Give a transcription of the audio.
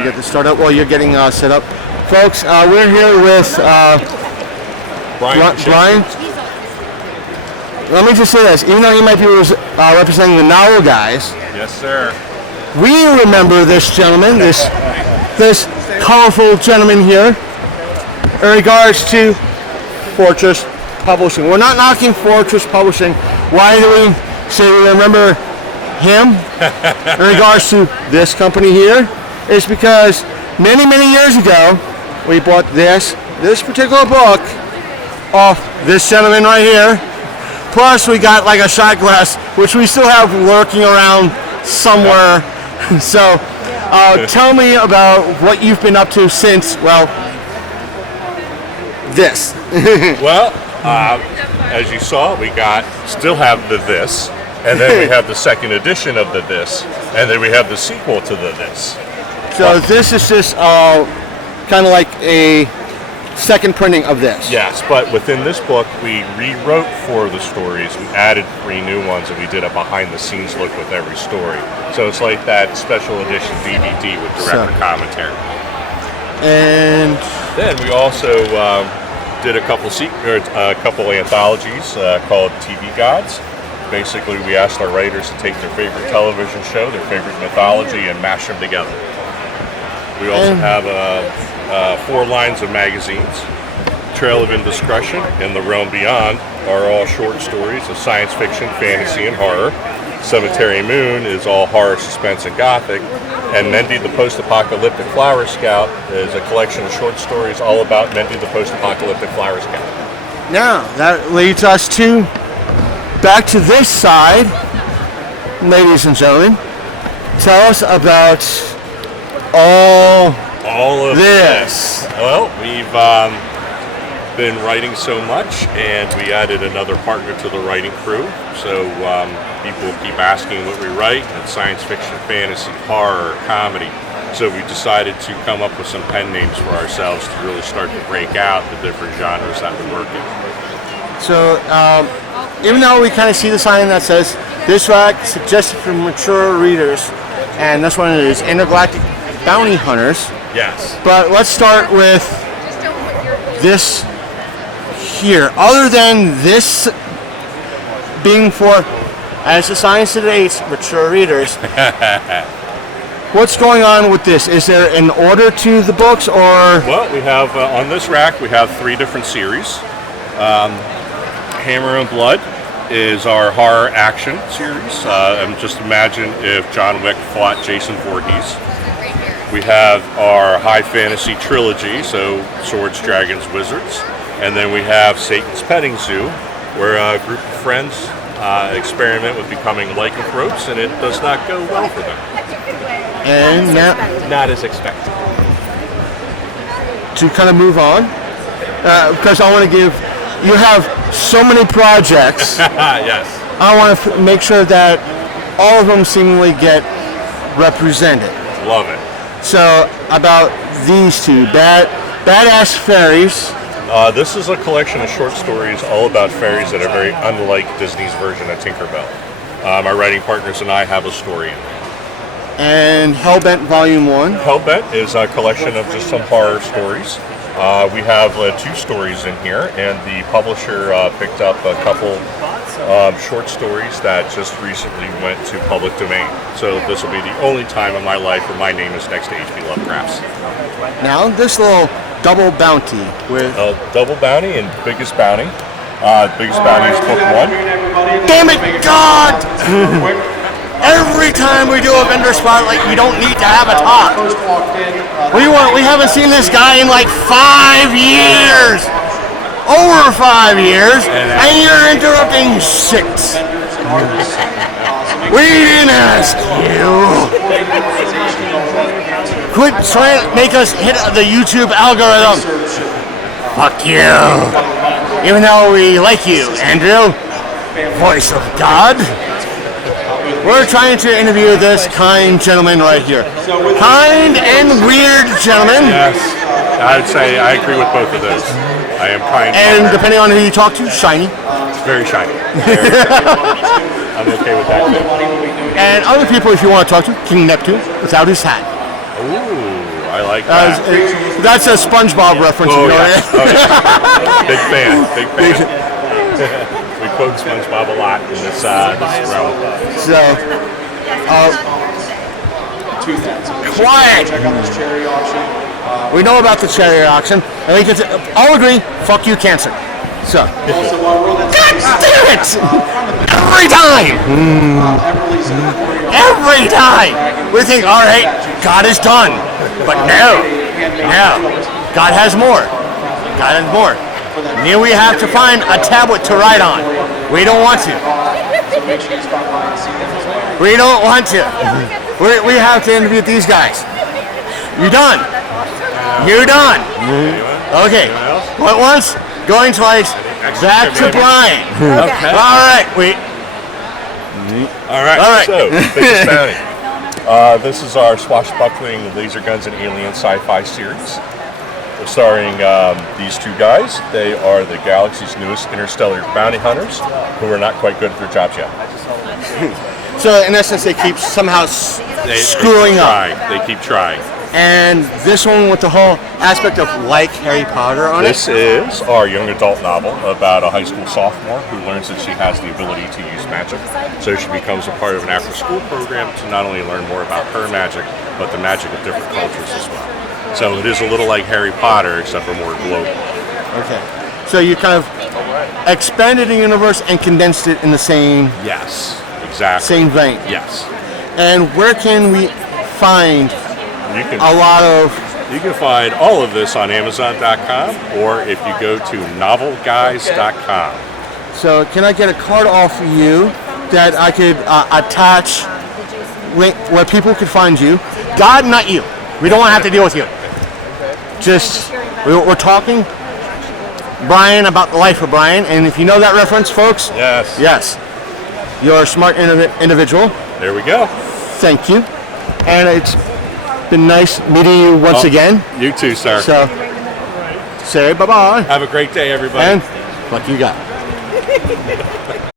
me get this started up while you're getting set up. Folks, we're here with Brian. Let me just say this, even though you might be representing the novel guys. Yes, sir. We remember this gentleman, this colorful gentleman here, in regards to Fortress Publishing. We're not knocking Fortress Publishing. Why do we say we remember him in regards to this company here? It's because many years ago we bought this particular book off this gentleman right here. Plus we got like a shot glass, which we still have lurking around somewhere. So tell me about what you've been up to since, well, this. Well, as you saw, we still have the this, and then we have the second edition of the this, and then we have the sequel to the this. So this is just kind of like a second printing of this. Yes, but within this book, we rewrote 4 of the stories. We added 3 new ones, and we did a behind-the-scenes look with every story. So it's like that special edition DVD with director commentary. And then we also did a couple anthologies called TV Gods. Basically, we asked our writers to take their favorite television show, their favorite mythology, and mash them together. We also have 4 lines of magazines. Trail of Indiscretion and The Realm Beyond are all short stories of science fiction, fantasy, and horror. Cemetery Moon is all horror, suspense, and gothic. And Mendy the Post-Apocalyptic Flower Scout is a collection of short stories all about Mendy the Post-Apocalyptic Flower Scout. Now, that leads us back to this side. Ladies and gentlemen, tell us about all of this. Well, we've been writing so much, and we added another partner to the writing crew. So people keep asking what we write. It's science fiction, fantasy, horror, comedy. So we decided to come up with some pen names for ourselves to really start to break out the different genres that we work in. So even though we kind of see the sign that says this rack suggested for mature readers, and this one is Intergalactic Bounty Hunters. Yes. But let's start with this here. Other than this being for, as the sign states, mature readers, what's going on with this? Is there an order to the books, or? Well, we have on this rack we have 3 different series. Hammer and Blood is our horror action series. And just imagine if John Wick fought Jason Voorhees. We have our high fantasy trilogy, so Swords, Dragons, Wizards. And then we have Satan's Petting Zoo, where a group of friends experiment with becoming lycanthropes, and it does not go well for them. And now, not as expected. To kind of move on, because I want to give, you have so many projects. Yes. I want to make sure that all of them seemingly get represented. Love it. So, about these 2, Badass Fairies. This is a collection of short stories all about fairies that are very unlike Disney's version of Tinkerbell. My writing partners and I have a story in it. And Hellbent Volume 1. Hellbent is a collection of just some horror stories. We have 2 stories in here, and the publisher picked up a couple short stories that just recently went to public domain. So this will be the only time in my life where my name is next to H.P. Lovecraft's. Now this little double bounty with... Double Bounty and Biggest Bounty. Biggest Bounty is book 1. Damn it, God! Every time we do a vendor spotlight, we don't need to have a talk. We haven't seen this guy in like 5 years. Over 5 years, and you're interrupting 6. We didn't ask you. Quit trying to make us hit the YouTube algorithm. Fuck you. Even though we like you, Andrew, voice of God. We're trying to interview this kind gentleman right here. Kind and weird gentleman. Yes, I would say I agree with both of those. I am kind. And depending on who you talk to, shiny. It's very shiny. I'm okay with that too. And other people, if you want to talk to, King Neptune, without his hat. Ooh, I like that. That's a SpongeBob reference. Oh, you know, yeah. Oh, yeah. Big fan. We quote SpongeBob a lot in this realm. So, quiet. Check out this cherry auction. We know about the cherry auction. I think it's all agree. Fuck you, cancer. So, God damn it! Every time. Every time. We think, all right, God is done, but no. God has more. God has more. Now we have to find a tablet to write on. We don't want to. We don't want to. We have to interview these guys. You done? You done? Okay. What once? Going twice. Back to Brian. Okay. All right. All right. So, Biggest Bounty. This is our swashbuckling laser guns and alien sci-fi series. We're starring these two guys. They are the galaxy's newest interstellar bounty hunters who are not quite good at their jobs yet. So in essence, they keep somehow screwing up. They keep trying. And this one with the whole aspect of like Harry Potter on This is our young adult novel about a high school sophomore who learns that she has the ability to use magic. So she becomes a part of an after-school program to not only learn more about her magic, but the magic of different cultures as well. So it is a little like Harry Potter, except for more global. Okay. So you kind of expanded the universe and condensed it in the same Yes, exactly. same vein. Yes. And where can we find You can a lot of? You can find all of this on Amazon.com, or if you go to novelguys.com. So can I get a card off of you that I could attach where people could find you? God, not you. We don't want to have to deal with you. Just we're talking Brian about the life of Brian, and if you know that reference, folks, yes, you're a smart individual. There we go. Thank you, and it's been nice meeting you once again. You too, sir. So, say bye-bye. Have a great day, everybody. And what you got?